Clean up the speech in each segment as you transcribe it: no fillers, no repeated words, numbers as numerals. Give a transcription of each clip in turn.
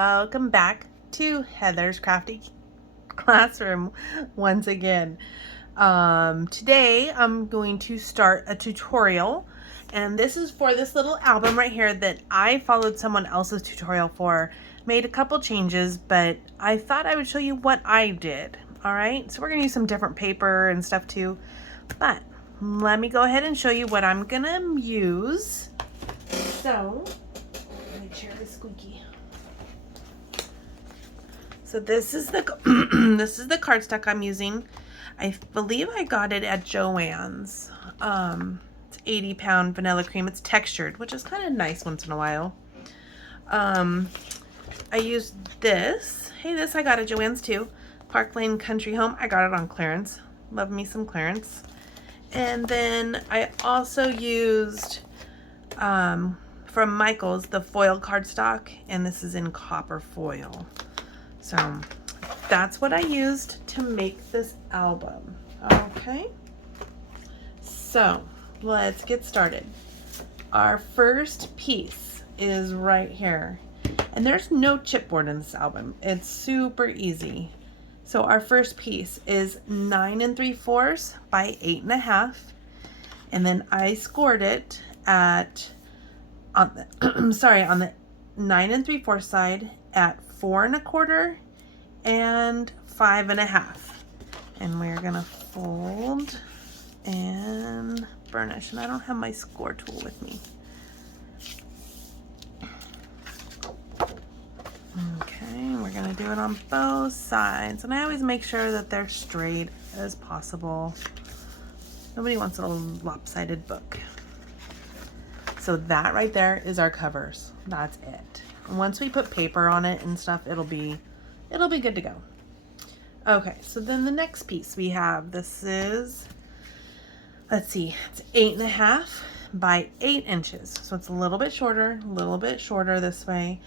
welcome back to Heather's Crafty Classroom once again. Today I'm going to start a tutorial, and this is for this little album right here that I followed someone else's tutorial for, made a couple changes, but I thought I would show you what I did. All right, so we're gonna use some different paper and stuff too, but let me go ahead and show you what I'm gonna use. So, my chair is squeaky. So this is the this is the cardstock I'm using. I believe I got it at Joann's. It's 80-pound vanilla cream. It's textured, which is kind of nice once in a while. I used this. Hey, this I got at Joann's too. Park Lane Country Home. I got it on clearance. Love me some clearance. And then I also used from Michaels the foil cardstock, and this is in copper foil. So that's what I used to make this album. Okay, so let's get started. Our first piece is right here, and there's no chipboard in this album. It's super easy. So our first piece is 9 3/4 by 8 1/2, and then I scored it at on the 9 3/4 side at 4 1/4 and 5 1/2, and we're gonna fold and burnish, and I don't have my score tool with me. Okay, we're gonna do it on both sides, and I always make sure that they're straight as possible. Nobody wants a lopsided book. So that right there is our covers. That's it. And once we put paper on it and stuff, it'll be good to go. Okay, so then the next piece we have, this is, let's see, it's 8 1/2 by 8 inches. So it's a little bit shorter this way.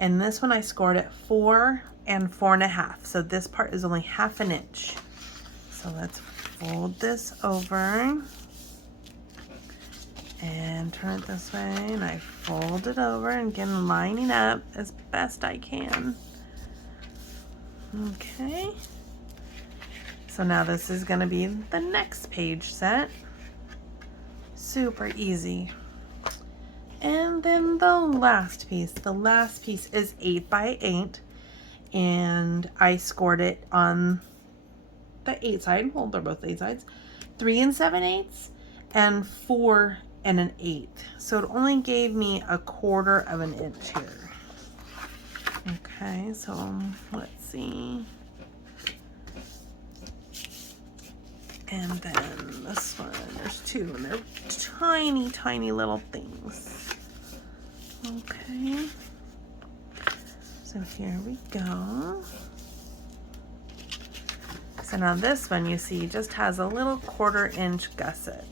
And this one I scored at 4 and 4 1/2. So this part is only 1/2 inch. So let's fold this over and turn it this way, and I fold it over and get lining up as best I can. Okay, so now this is going to be the next page set. Super easy. And then the last piece is 8 by 8, and I scored it on the 8 side. Well, they're both 8 sides. 3 7/8 and 4 1/8. So it only gave me 1/4 of an inch here. Okay, so let's see. And then this one, there's 2, and they're tiny, tiny little things. Okay, so here we go. So now this one, you see, just has a little 1/4 inch gusset.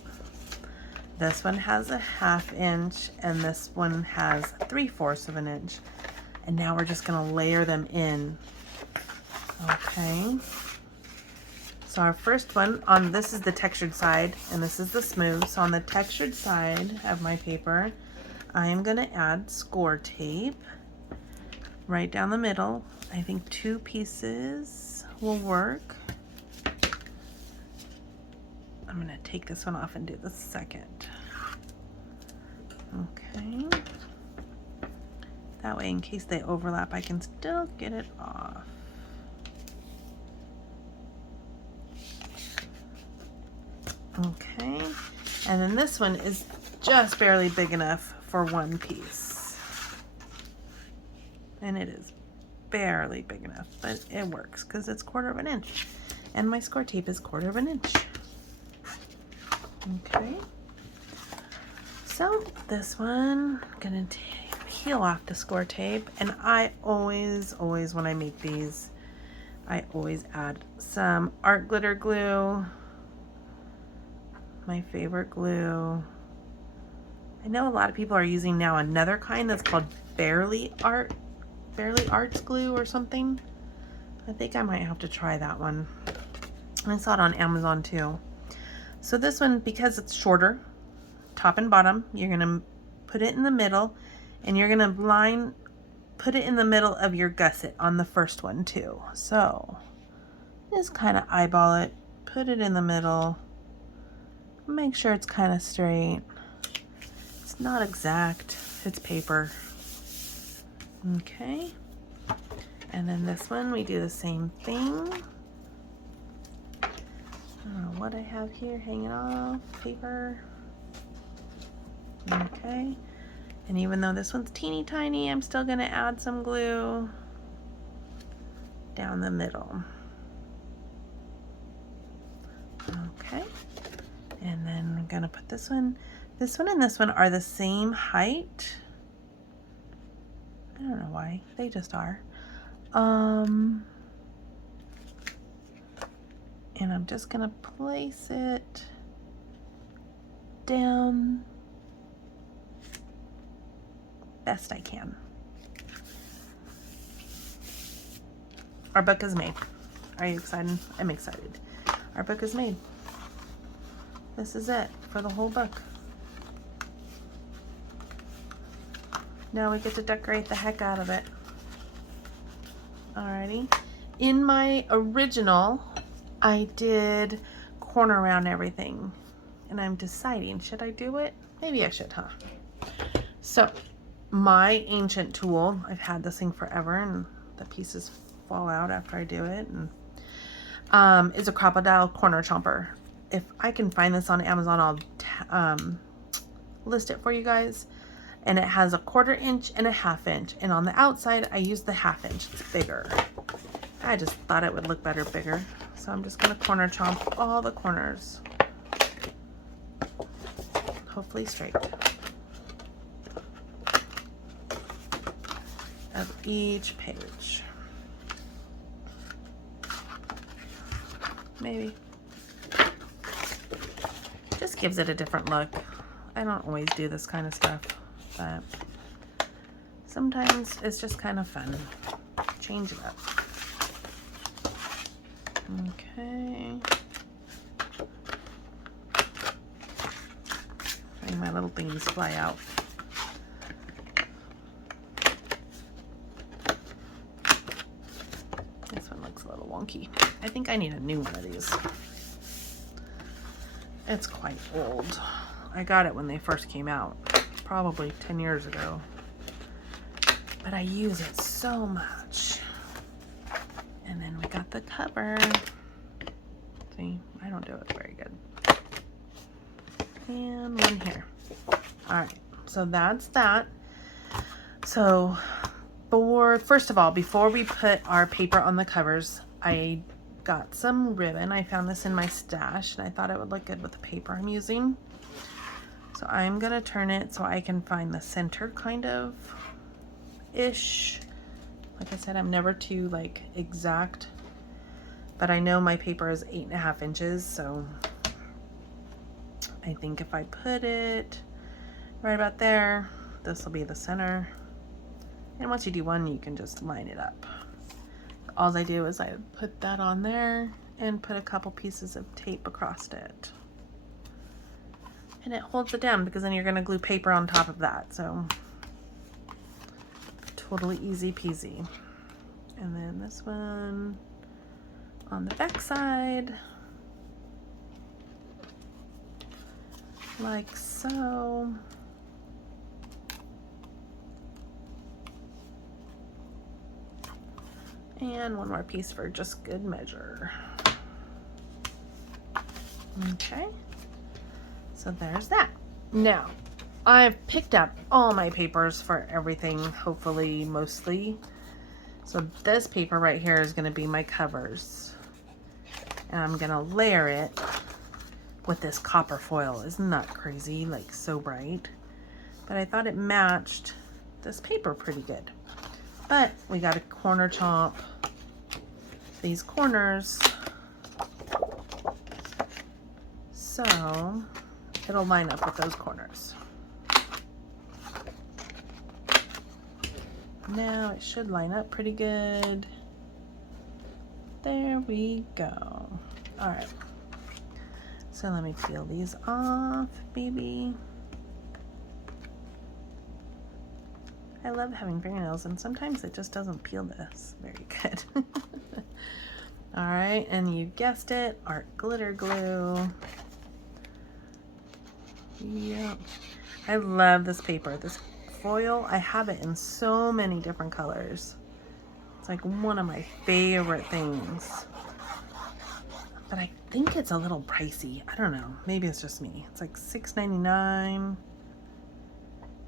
This one has a 1/2 inch, and this one has 3/4 of an inch. And now we're just gonna layer them in. Okay. So our first one, this is the textured side, and this is the smooth. So on the textured side of my paper, I am gonna add score tape right down the middle. I think 2 pieces will work. I'm gonna take this one off and do the second. Okay. That way, in case they overlap, I can still get it off. Okay. And then this one is just barely big enough for one piece. And it is barely big enough, but it works because it's 1/4 of an inch. And my score tape is 1/4 of an inch. Okay, so this one, I'm gonna peel off the score tape, and I always when I make these, I always add some art glitter glue, my favorite glue. I know a lot of people are using now another kind that's called Barely Arts glue or something. I think I might have to try that one. I saw it on Amazon too. So this one, because it's shorter, top and bottom, you're gonna put it in the middle, and you're gonna line put it in the middle of your gusset on the first one too. So just kind of eyeball it, put it in the middle, make sure it's kind of straight. It's not exact, it's paper. Okay, and then this one we do the same thing. I don't know what I have here hanging off, paper. Okay, and even though this one's teeny tiny, I'm still gonna add some glue down the middle. Okay, and then I'm gonna put this one and this one are the same height. I don't know why, they just are. And I'm just gonna place it down best I can. Our book is made. Are you excited? I'm excited. Our book is made. This is it for the whole book. Now we get to decorate the heck out of it. Alrighty. In my original, I did corner around everything. And I'm deciding, should I do it? Maybe I should, huh? So, my ancient tool, I've had this thing forever and the pieces fall out after I do it. And is a Crop-A-Dile corner chomper. If I can find this on Amazon, I'll list it for you guys. And it has a 1/4 inch and a 1/2 inch. And on the outside, I use the 1/2 inch. It's bigger. I just thought it would look better bigger. So I'm just gonna corner chomp all the corners. Hopefully straight. Of each page. Maybe. Just gives it a different look. I don't always do this kind of stuff, but sometimes it's just kind of fun. Change it up. Okay. Letting my little things fly out. This one looks a little wonky. I think I need a new one of these. It's quite old. I got it when they first came out, probably 10 years ago. But I use it so much. And then we got the cover. See, I don't do it very good. And one here. All right, so that's that. So first of all, before we put our paper on the covers, I got some ribbon. I found this in my stash and I thought it would look good with the paper I'm using. So I'm gonna turn it so I can find the center kind of ish. Like I said, I'm never too like exact, but I know my paper is 8.5 inches. So I think if I put it right about there, this will be the center. And once you do one, you can just line it up. All I do is I put that on there and put a couple pieces of tape across it. And it holds it down because then you're gonna glue paper on top of that. So totally easy peasy. And then this one on the back side, like so. And one more piece for just good measure. Okay, so there's that. Now, I've picked up all my papers for everything, hopefully, mostly. So this paper right here is gonna be my covers. And I'm gonna layer it with this copper foil. Isn't that crazy? Like so bright. But I thought it matched this paper pretty good. But we got to corner chomp these corners so it'll line up with those corners. Now it should line up pretty good. There we go. All right. So let me peel these off, baby. I love having fingernails, and sometimes it just doesn't peel this very good. All right, and you guessed it, art glitter glue. Yep. I love this paper. This foil, I have it in so many different colors. It's like one of my favorite things. But I think it's a little pricey. I don't know. Maybe it's just me. It's like $6.99.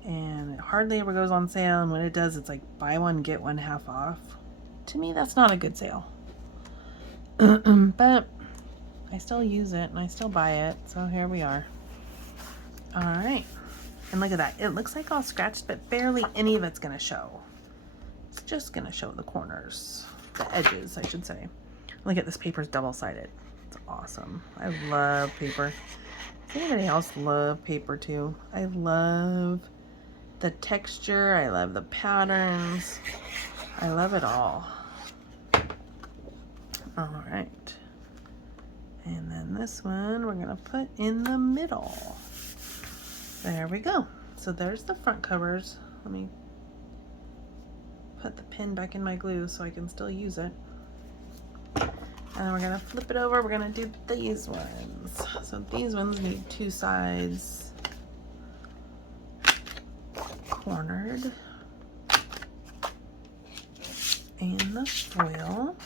And it hardly ever goes on sale. And when it does, it's like buy one, get one half off. To me, that's not a good sale. But I still use it and I still buy it. So here we are. All right. And look at that. It looks like all scratched, but barely any of it's going to show. It's just going to show the corners, the edges, I should say. Look at this paper's double-sided. It's awesome. I love paper. Does anybody else love paper too? I love the texture. I love the patterns. I love it all. All right. And then this one we're going to put in the middle. There we go. So there's the front covers. Let me put the pin back in my glue so I can still use it. And we're gonna flip it over. We're gonna do these ones. So these ones need two sides cornered. And the foil.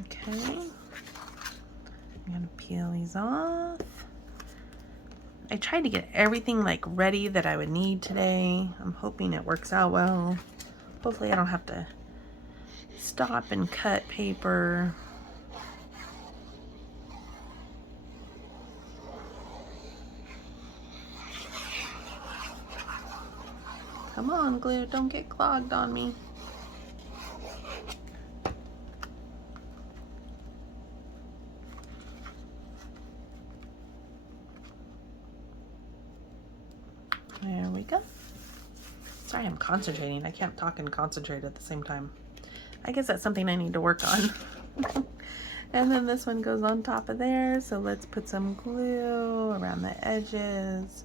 Okay. I'm gonna peel these off. I tried to get everything like ready that I would need today. I'm hoping it works out well. Hopefully I don't have to stop and cut paper. Come on, glue, don't get clogged on me. There we go. Sorry, I'm concentrating. I can't talk and concentrate at the same time. I guess that's something I need to work on. And then this one goes on top of there. So let's put some glue around the edges.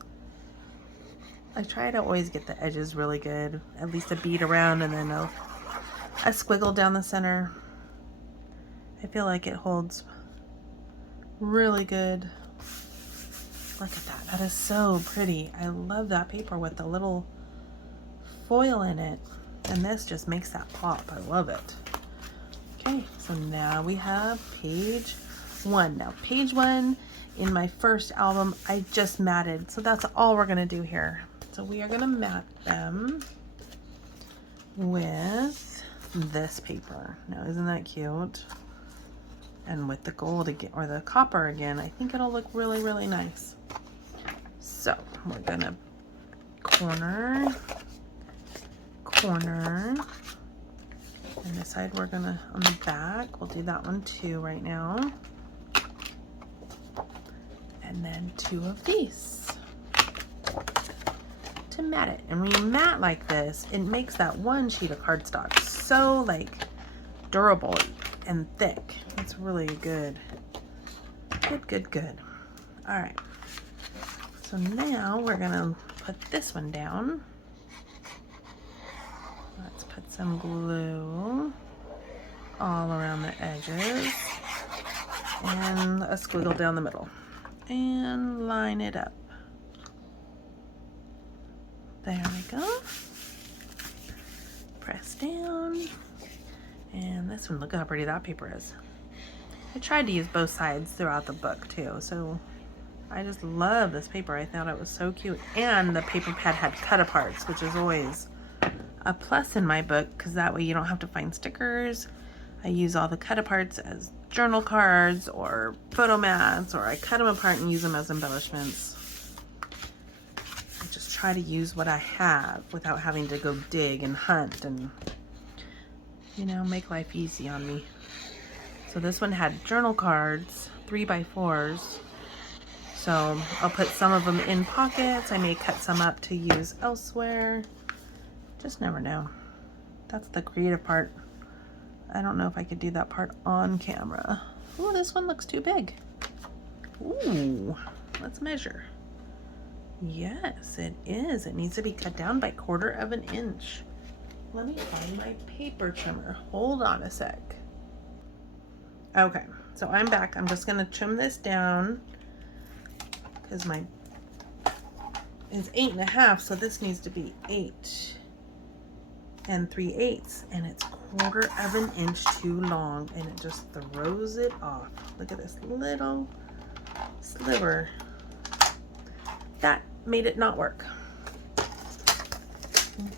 I try to always get the edges really good. At least a bead around and then a squiggle down the center. I feel like it holds really good. Look at that. That is so pretty. I love that paper with the little foil in it. And this just makes that pop. I love it. Okay, so now we have page 1. Now, page 1 in my first album, I just matted. So that's all we're going to do here. So we are going to mat them with this paper. Now, isn't that cute? And with the gold again, or the copper again, I think it'll look really, really nice. So we're gonna corner, and this side we're gonna, on the back, we'll do that one too right now. And then 2 of these to mat it. And when you mat like this, it makes that one sheet of cardstock so like durable and thick. It's really good. Good. All right. So now we're gonna put this one down. Let's put some glue all around the edges and a squiggle down the middle and line it up. There we go. Press down. And this one, look how pretty that paper is. I tried to use both sides throughout the book too, so I just love this paper. I thought it was so cute. And the paper pad had cut-aparts, which is always a plus in my book, because that way you don't have to find stickers. I use all the cut-aparts as journal cards or photo mats, or I cut them apart and use them as embellishments. I just try to use what I have without having to go dig and hunt and, you know, make life easy on me. So this one had journal cards, 3x4s. So I'll put some of them in pockets. I may cut some up to use elsewhere. Just never know. That's the creative part. I don't know if I could do that part on camera. Ooh, this one looks too big. Ooh, let's measure. Yes, it is. It needs to be cut down by 1/4 of an inch. Let me find my paper trimmer. Hold on a sec. Okay, so I'm back. I'm just gonna trim this down because my is 8 1/2, so this needs to be 8 3/8, and it's 1/4 of an inch too long, and it just throws it off. Look at this little sliver. That made it not work.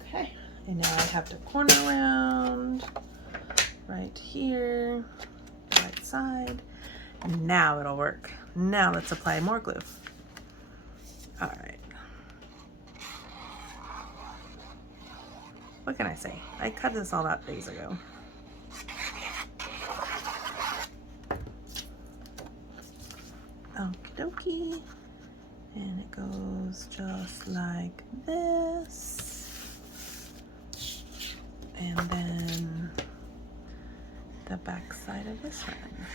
Okay, and now I have to corner around right here, right side. Now it'll work. Now let's apply more glue. All right. What can I say? I cut this all out days ago. Okie dokie. And it goes just like this. And then the back side of this one.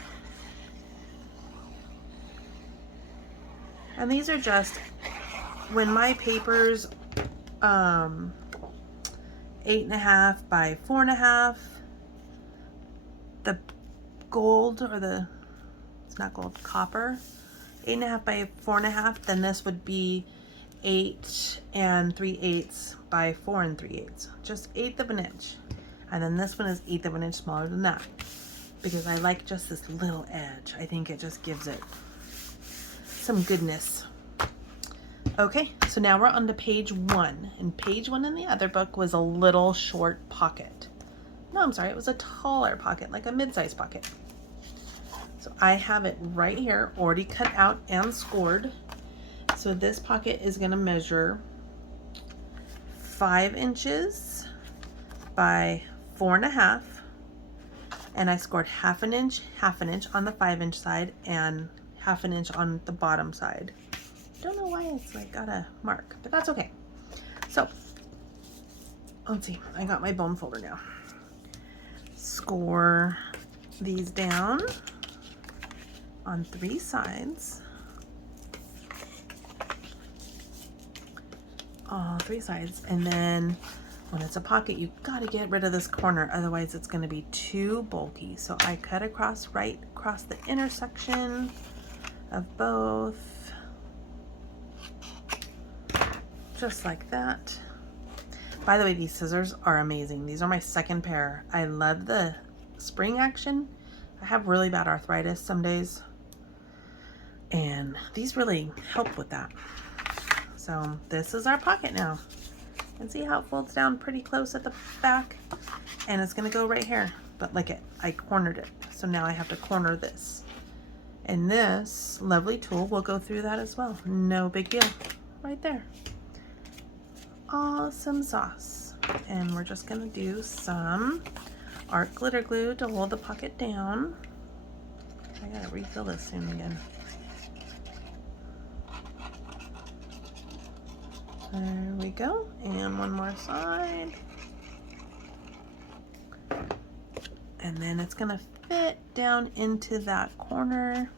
And these are just, when my paper's 8 1/2 by 4 1/2, the gold, or the, it's not gold, copper, 8 1/2 by 4 1/2, then this would be 8 3/8 by 4 3/8, just 1/8 of an inch. And then this one is 1/8 of an inch smaller than that, because I like just this little edge. I think it just gives it some goodness. Okay, so now we're on to page 1, and page 1 in the other book was a little short pocket. No, I'm sorry, it was a taller pocket, like a mid-sized pocket. So I have it right here, already cut out and scored. So this pocket is going to measure 5 inches by 4 1/2, and I scored 1/2 inch, 1/2 inch on the 5-inch side, and 1/2 inch on the bottom side. Don't know why it's like got a mark, but that's okay. So let's see, I got my bone folder now. Score these down on 3 sides, all 3 sides, and then when it's a pocket, you got to get rid of this corner, otherwise it's going to be too bulky. So I cut across, right across the intersection of both, just like that. By the way, these scissors are amazing. These are my second pair. I love the spring action. I have really bad arthritis some days, and these really help with that. So this is our pocket now. And see how it folds down pretty close at the back? And it's gonna go right here, but look it, I cornered it. So now I have to corner this. And this lovely tool will go through that as well. No big deal, right there. Awesome sauce. And we're just gonna do some art glitter glue to hold the pocket down. I gotta refill this soon again. There we go. And one more side. And then it's gonna fit down into that corner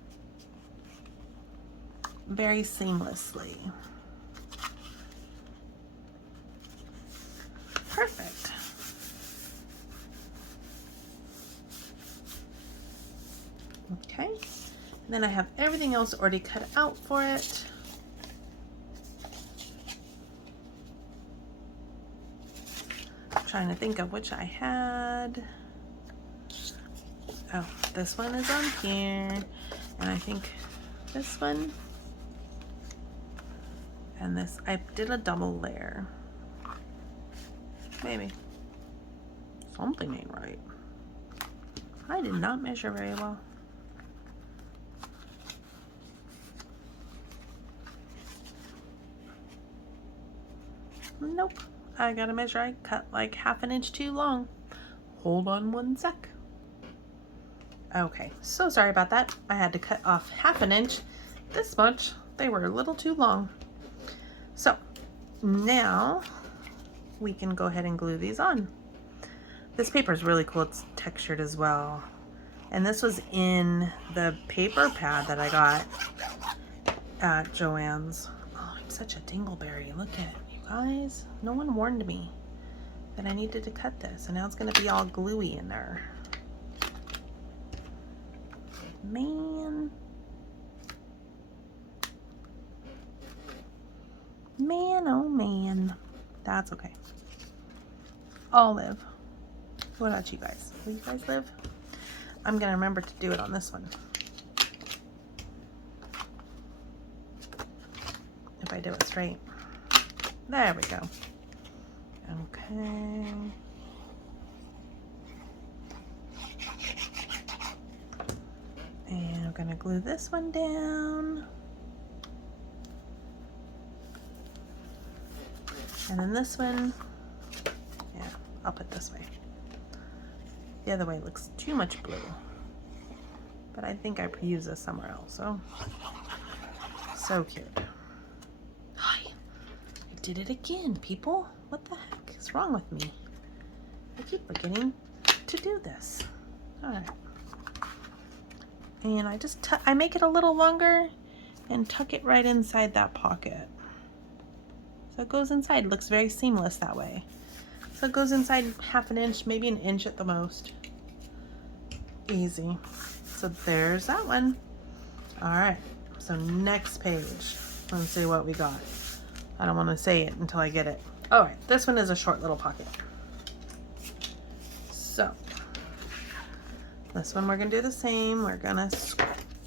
very seamlessly. Perfect. Okay, and then I have everything else already cut out for it. I'm trying to think of which I had. Oh, this one is on here, and I think this one, and this, I did a double layer. Maybe. Something ain't right. I did not measure very well. Nope. I gotta measure. I cut like 1/2 inch too long. Hold on one sec. Okay, so sorry about that. I had to cut off 1/2 inch. This much. They were a little too long. So now we can go ahead and glue these on. This paper is really cool. It's textured as well. And this was in the paper pad that I got at Joann's. Oh, I'm such a dingleberry. Look at it, you guys. No one warned me that I needed to cut this, and now it's gonna be all gluey in there. Man. Man, oh man. That's okay. I'll live. What about you guys? Will you guys live? I'm gonna remember to do it on this one. If I do it straight. There we go. Okay. And I'm gonna glue this one down. And then this one, yeah, I'll put this way. The other way looks too much blue. But I think I could use this somewhere else, so cute. Hi, I did it again, people. What the heck is wrong with me? I keep forgetting to do this. All right. And I make it a little longer and tuck it right inside that pocket. So it goes inside, looks very seamless that way. So it goes inside half an inch, maybe an inch at the most. Easy. So there's that one. All right, so next page. Let's see what we got. I don't want to say it until I get it. All right, this one is a short little pocket. So this one we're gonna do the same. We're gonna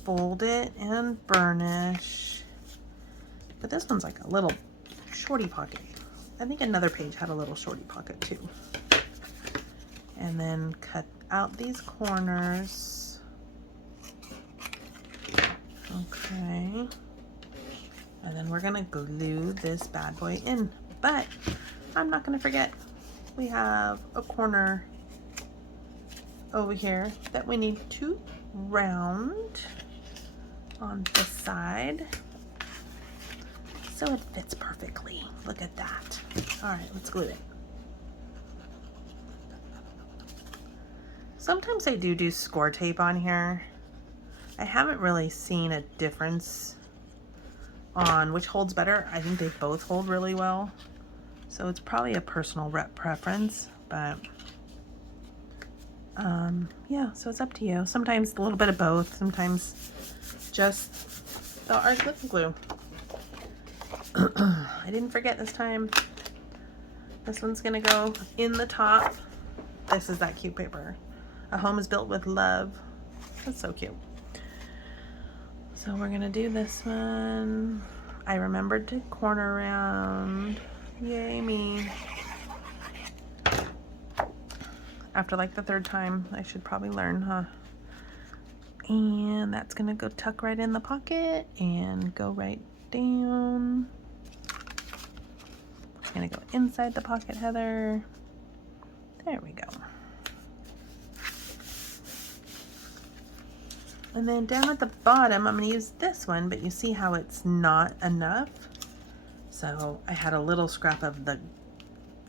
fold it and burnish. But this one's like a little shorty pocket. I think another page had a little shorty pocket too. And then cut out these corners. Okay. And then we're gonna glue this bad boy in. But I'm not gonna forget, we have a corner over here that we need to round on this side so it fits perfectly. Look at that. All right, let's glue it. Sometimes I do score tape on here. I haven't really seen a difference on which holds better. I think they both hold really well. So it's probably a personal preference, but yeah, so it's up to you. Sometimes a little bit of both, sometimes just the art lip glue. I didn't forget this time. This one's gonna go in the top. This is that cute paper. A home is built with love. That's so cute. So we're gonna do this one. I remembered to corner round. Yay me. After like the third time, I should probably learn, huh? And that's gonna go tuck right in the pocket and go right down. It's gonna go inside the pocket, Heather. There we go. And then down at the bottom, I'm gonna use this one, but you see how it's not enough? So I had a little scrap of the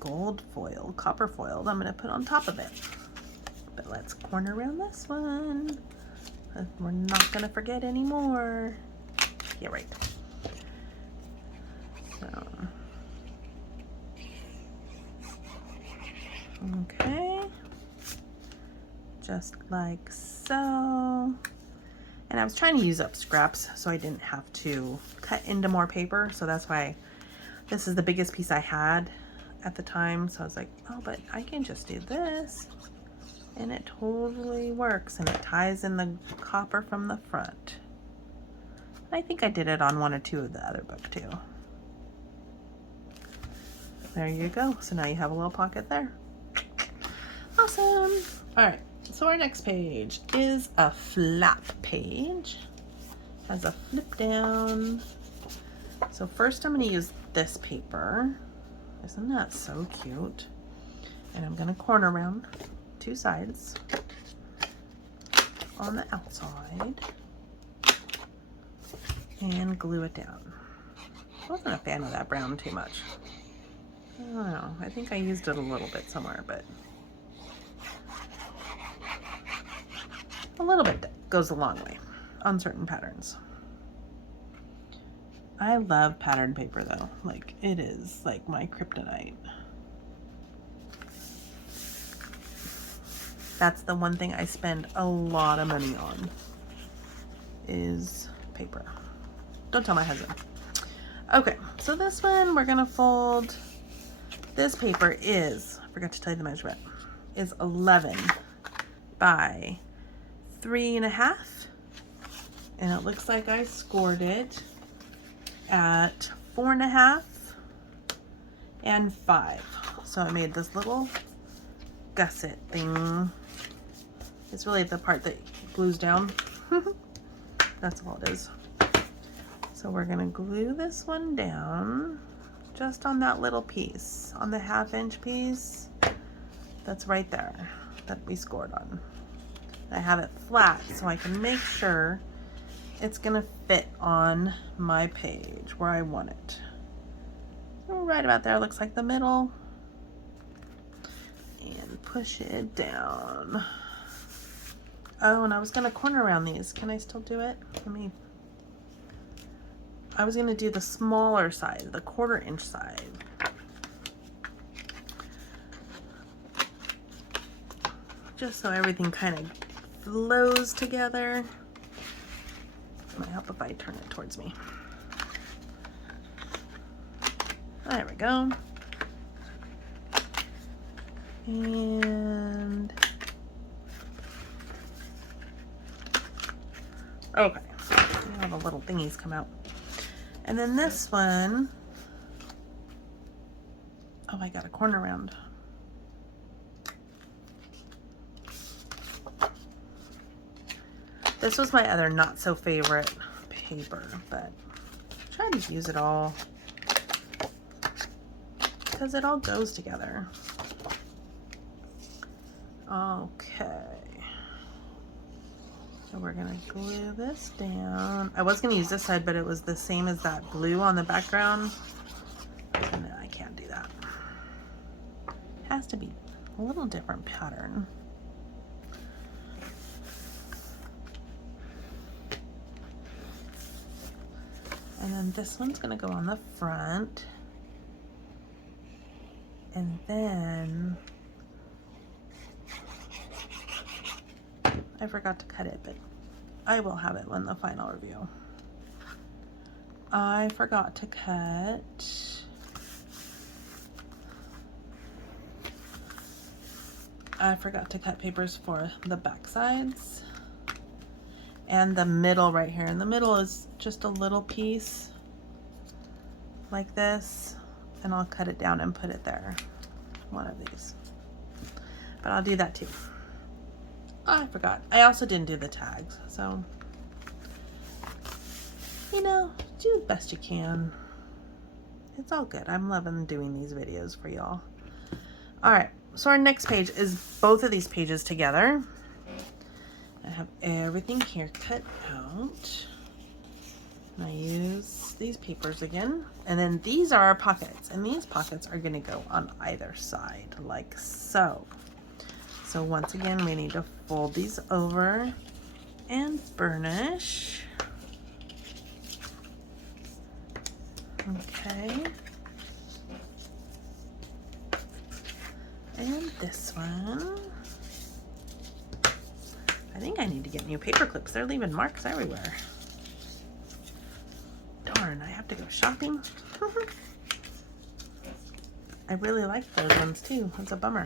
gold foil, copper foil, that I'm gonna put on top of it. But let's corner around this one. We're not gonna forget anymore. Yeah, right. So, okay. Just like so. And I was trying to use up scraps so I didn't have to cut into more paper. So that's why this is the biggest piece I had at the time. So I was like, oh, but I can just do this. And it totally works. And it ties in the copper from the front. I think I did it on one or two of the other book too. There you go. So now you have a little pocket there. Awesome. All right. So our next page is a flap page. Has a flip down. So first I'm going to use this paper. Isn't that so cute? And I'm going to corner round two sides on the outside and glue it down. I wasn't a fan of that brown too much. I don't know. I think I used it a little bit somewhere, but a little bit goes a long way on certain patterns. I love pattern paper though. Like, it is like my kryptonite. That's the one thing I spend a lot of money on, is paper. Don't tell my husband. Okay, so this one we're gonna fold. This paper is, I forgot to tell you the measurement, is 11 by 3.5. And it looks like I scored it at 4.5 and 5. So I made this little gusset thing. It's really the part that glues down. That's all it is. So we're gonna glue this one down just on that little piece, on the 1/2 inch piece that's right there that we scored on. I have it flat so I can make sure it's gonna fit on my page where I want it. Right about there looks like the middle. And push it down. Oh, and I was gonna corner around these. Can I still do it? I was gonna do the smaller side, the 1/4 inch side. Just so everything kind of flows together. Might help if I turn it towards me. There we go. And okay, now the little thingies come out. And then this one, oh, I got a corner round. This was my other not so favorite paper, but I try to use it all because it all goes together. Okay. So we're gonna glue this down. I was gonna use this side, but it was the same as that blue on the background. So no, I can't do that. It has to be a little different pattern. And then this one's gonna go on the front. And then I forgot to cut it, but I will have it in the final review. I forgot to cut papers for the back sides and the middle right here. And the middle is just a little piece like this, and I'll cut it down and put it there. One of these. But I'll do that too. Oh, I forgot. I also didn't do the tags, so you know, do the best you can. It's all good. I'm loving doing these videos for y'all. All right, so our next page is both of these pages together. I have everything here cut out. And I use these papers again. And then these are our pockets, and these pockets are gonna go on either side, like so. So once again, we need to fold these over and burnish. Okay. And this one. I think I need to get new paper clips. They're leaving marks everywhere. Darn, I have to go shopping. I really like those ones too. It's a bummer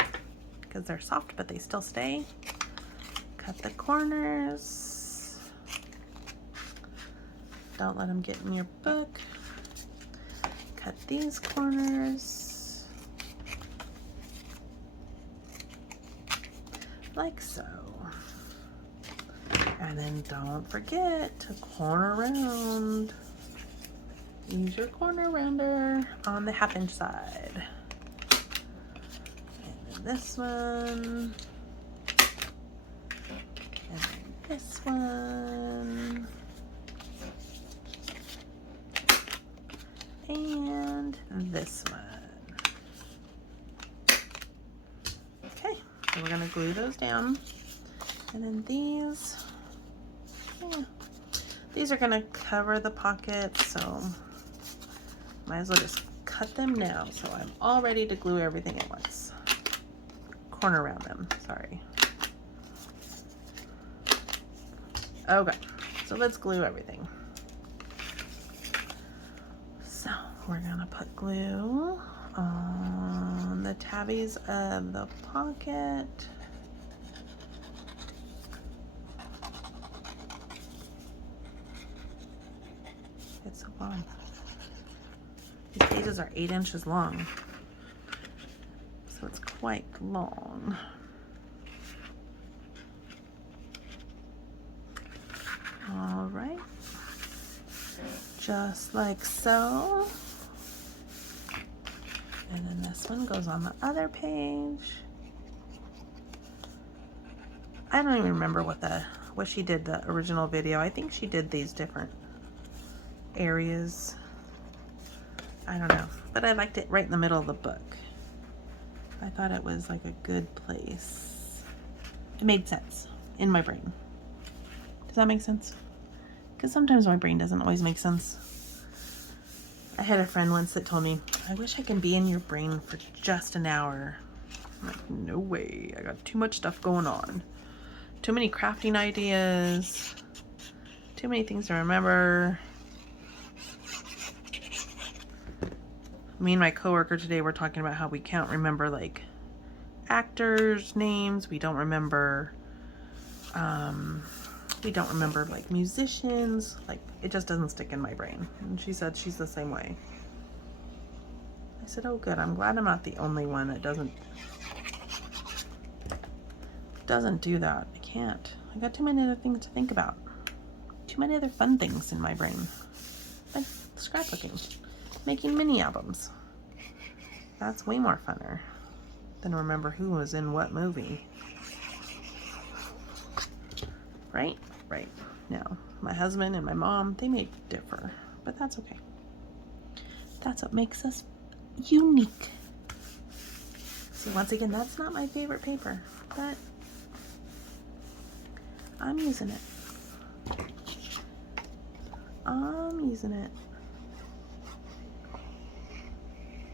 because they're soft, but they still stay. Cut the corners. Don't let them get in your book. Cut these corners. Like so. And then don't forget to corner round. Use your corner rounder on the 1/2 inch side. And then this one. And then this one. And this one. Okay, so we're gonna glue those down. And then these are gonna cover the pocket, so Might as well just cut them now so I'm all ready to glue everything at once. Corner around them, sorry. Okay, so let's glue everything. So we're gonna put glue on the tabbies of the pocket. It's so long. These pages are 8 inches long, so it's quite long. All right, just like so. And then this one goes on the other page. I don't even remember what she did the original video. I think she did these different areas. I don't know, but I liked it right in the middle of the book. I thought it was like a good place. It made sense in my brain. Does that make sense? Because sometimes my brain doesn't always make sense. I had a friend once that told me, I wish I could be in your brain for just an hour. I'm like, no way. I got too much stuff going on. Too many crafting ideas. Too many things to remember. Me and my coworker today were talking about how we can't remember like actors' names. We don't remember like musicians. Like it just doesn't stick in my brain. And she said she's the same way. I said, oh good, I'm glad I'm not the only one that doesn't do that. I can't. I got too many other things to think about. Too many other fun things in my brain. Like scrapbooking. Making mini albums. That's way more funner than remember who was in what movie. Right? Right. Now, my husband and my mom, they may differ, but that's okay. That's what makes us unique. See, once again, that's not my favorite paper, but I'm using it. I'm using it.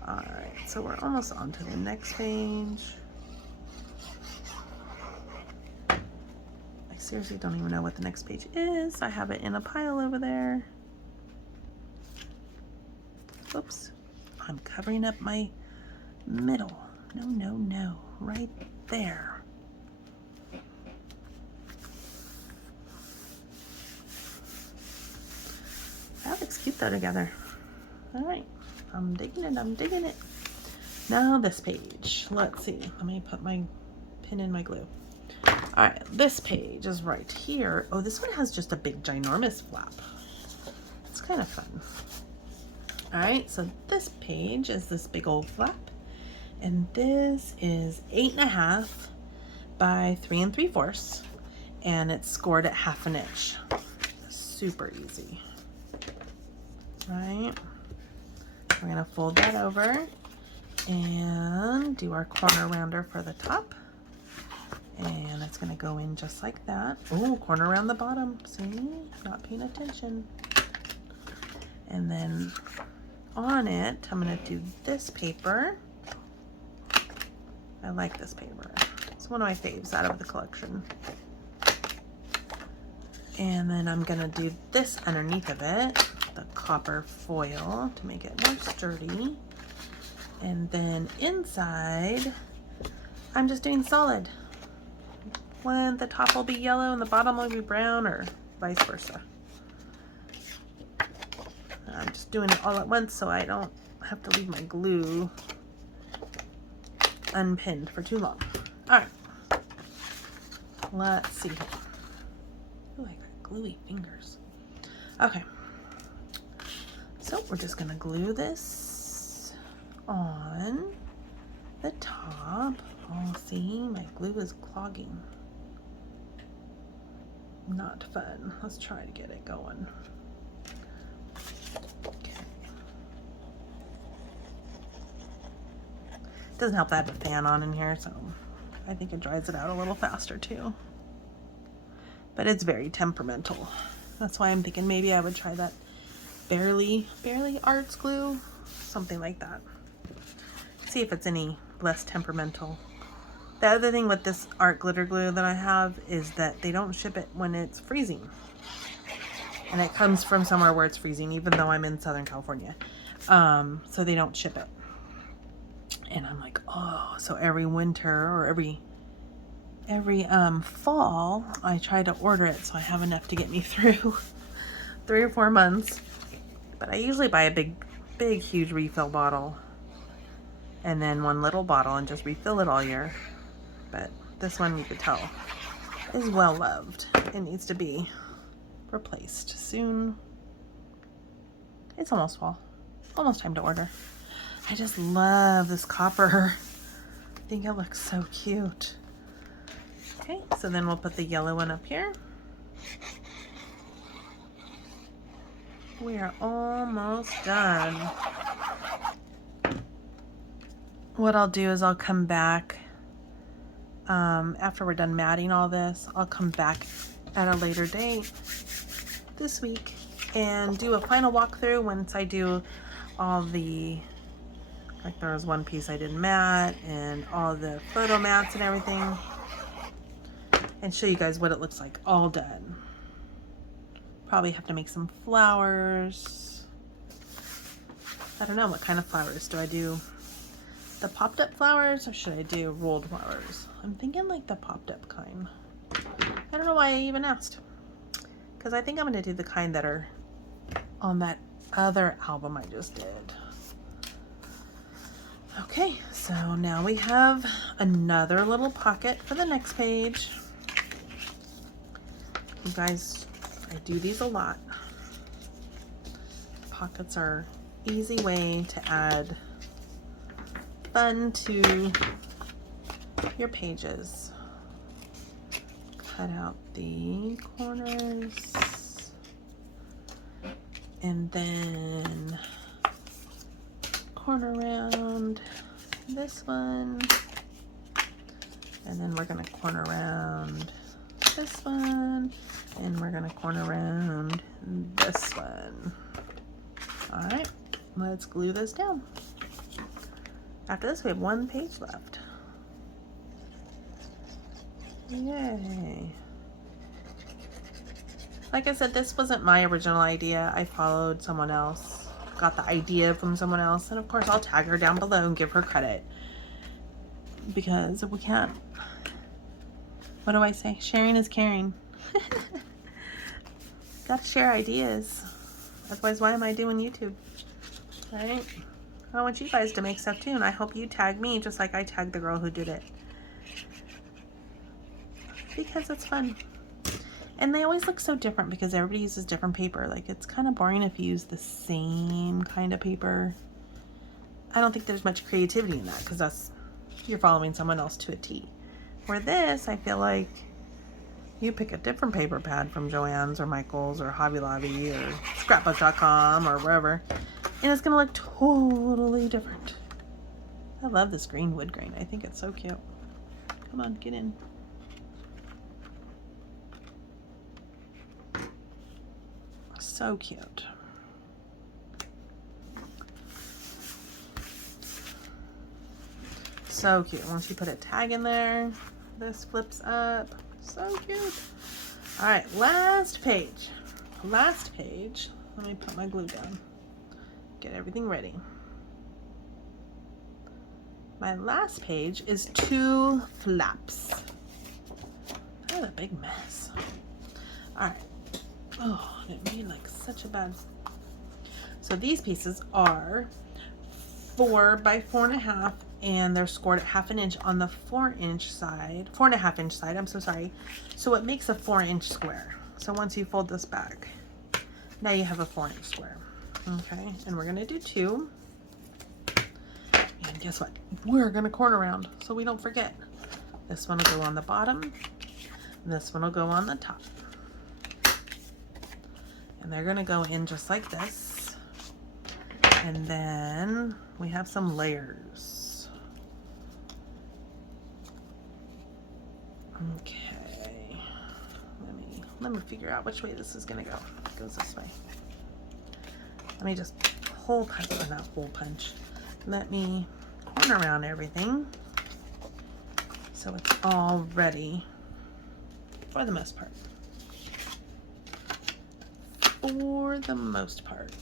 Alright, so we're almost on to the next page. I seriously don't even know what the next page is. I have it in a pile over there. Oops. I'm covering up my middle. No, no, no. Right there. That looks cute though together. Alright. I'm digging it, I'm digging it. Now this page, let's see. Let me put my pin in my glue. All right, this page is right here. Oh, this one has just a big ginormous flap. It's kind of fun. All right, so this page is this big old flap. And this is 8.5 by 3 3/4. And it's scored at 1/2 inch. Super easy. All right. We're gonna fold that over and do our corner rounder for the top. And it's gonna go in just like that. Oh, corner around the bottom. See, not paying attention. And then on it, I'm gonna do this paper. I like this paper. It's one of my faves out of the collection. And then I'm gonna do this underneath of it, the copper foil to make it more sturdy. And then inside, I'm just doing solid. When the top will be yellow and the bottom will be brown, or vice versa. I'm just doing it all at once so I don't have to leave my glue unpinned for too long. All right, let's see. Oh, I got gluey fingers. Okay, so we're just gonna glue this on the top. Oh, see, my glue is clogging. Not fun. Let's try to get it going. Okay. Doesn't help that I have a fan on in here, so I think it dries it out a little faster too. But it's very temperamental. That's why I'm thinking maybe I would try that Barely Arts glue. something like that. See if it's any less temperamental. The other thing with this art glitter glue that I have is that they don't ship it when it's freezing. And it comes from somewhere where it's freezing, even though I'm in Southern California. So they don't ship it. And I'm like, oh, so every winter or every fall, I try to order it so I have enough to get me through 3 or 4 months. But I usually buy a big, huge refill bottle and then one little bottle and just refill it all year. But this one, you could tell, is well loved. It needs to be replaced soon. It's almost fall. Almost time to order. I just love this copper. I think it looks so cute. Okay, so then we'll put the yellow one up here. We are almost done. What I'll do is I'll come back after we're done matting all this. I'll come back at a later date this week and do a final walkthrough once I do all the, like there was one piece I didn't mat and all the photo mats and everything, and show you guys what it looks like all done. Probably have to make some flowers. I don't know what kind of flowers. Do I do the popped up flowers or should I do rolled flowers? I'm thinking like the popped up kind. I don't know why I even asked, because I think I'm going to do the kind that are on that other album I just did. Okay, so now we have another little pocket for the next page. You guys, I do these a lot. Pockets are easy way to add fun to your pages. Cut out the corners and then corner around this one, and then we're going to corner around this one, and we're going to corner around this one. All right, let's glue this down. After this, we have 1 page left. Yay. Like I said, this wasn't my original idea. I followed someone else, got the idea from someone else, and of course I'll tag her down below and give her credit, because we can't, what do I say? Sharing is caring. Gotta share ideas. Otherwise, why am I doing YouTube? Right? I want you guys to make stuff too, and I hope you tag me just like I tagged the girl who did it. Because it's fun. And they always look so different because everybody uses different paper. Like, it's kind of boring if you use the same kind of paper. I don't think there's much creativity in that because that's, you're following someone else to a T. For this, I feel like you pick a different paper pad from Joann's or Michael's or Hobby Lobby or Scrapbook.com or wherever, and it's gonna look totally different. I love this green wood grain. I think it's so cute. Come on, get in. So cute. So cute. Once you put a tag in there, this flips up. So cute. All right, last page. Last page. Let me put my glue down. Get everything ready. My last page is 2 flaps. That was a big mess. All right. Oh, it made like such a bad. So these pieces are 4 by 4.5, and they're scored at 1/2 inch on the 4-inch side, 4.5 inch side. I'm so sorry. So it makes a 4-inch square. So once you fold this back, now you have a 4-inch square. Okay, and we're gonna do 2. And guess what? We're gonna corner round so we don't forget. This one will go on the bottom. This one will go on the top. And they're gonna go in just like this. And then we have some layers. Okay. Let me figure out which way this is gonna go. It goes this way. Let me just hole punch, or not hole punch. Let me corner around everything so it's all ready for the most part. For the most part.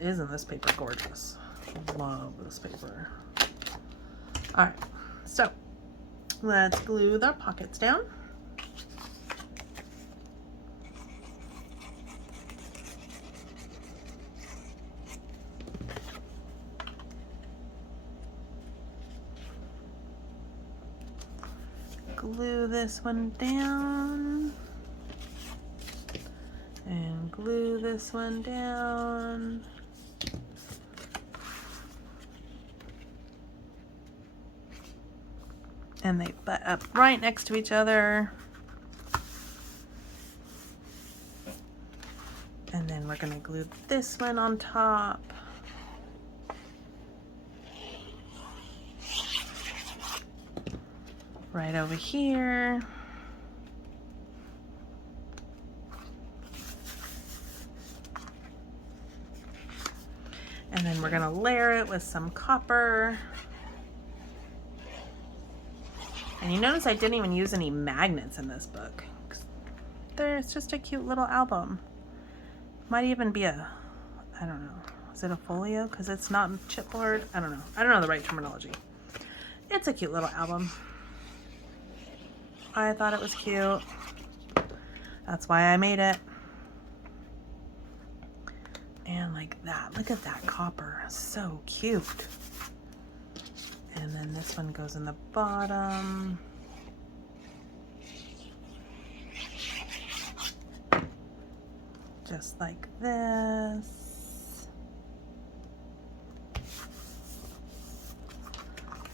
Isn't this paper gorgeous? Love this paper. All right, so let's glue the pockets down. Glue this one down. And glue this one down. And they butt up right next to each other. And then we're gonna glue this one on top. Right over here. And then we're gonna layer it with some copper. And you notice I didn't even use any magnets in this book. It's just a cute little album. Might even be a, I don't know, is it a folio? Because it's not chipboard. I don't know. I don't know the right terminology. It's a cute little album. I thought it was cute. That's why I made it. And like that, look at that copper, so cute. And then this one goes in the bottom. Just like this.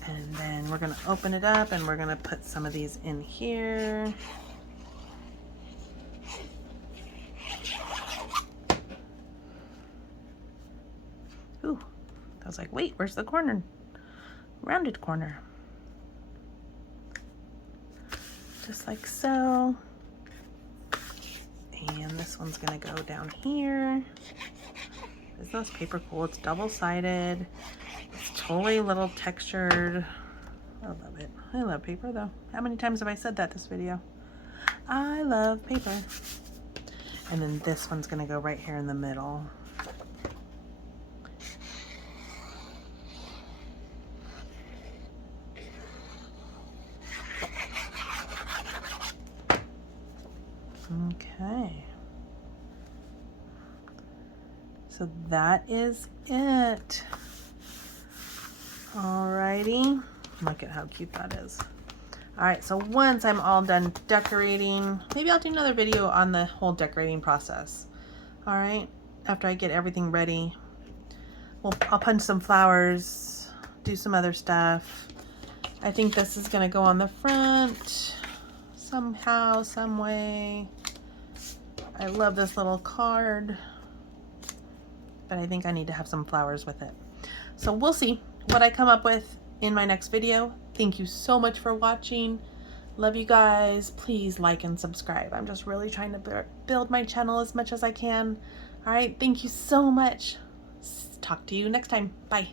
And then we're gonna open it up and we're gonna put some of these in here. Ooh, I was like, wait, where's the corner? Rounded corner. Just like so. And this one's gonna go down here. Isn't this paper cool? It's double-sided. It's totally little textured. I love it. I love paper though. How many times have I said that this video? I love paper. And then this one's gonna go right here in the middle. Okay. So that is it. Alrighty. Look at how cute that is. Alright, so once I'm all done decorating, maybe I'll do another video on the whole decorating process. Alright, after I get everything ready. I'll punch some flowers, do some other stuff. I think this is going to go on the front somehow, some way. I love this little card, but I think I need to have some flowers with it. So we'll see what I come up with in my next video. Thank you so much for watching. Love you guys. Please like and subscribe. I'm just really trying to build my channel as much as I can. All right, thank you so much. Talk to you next time. Bye.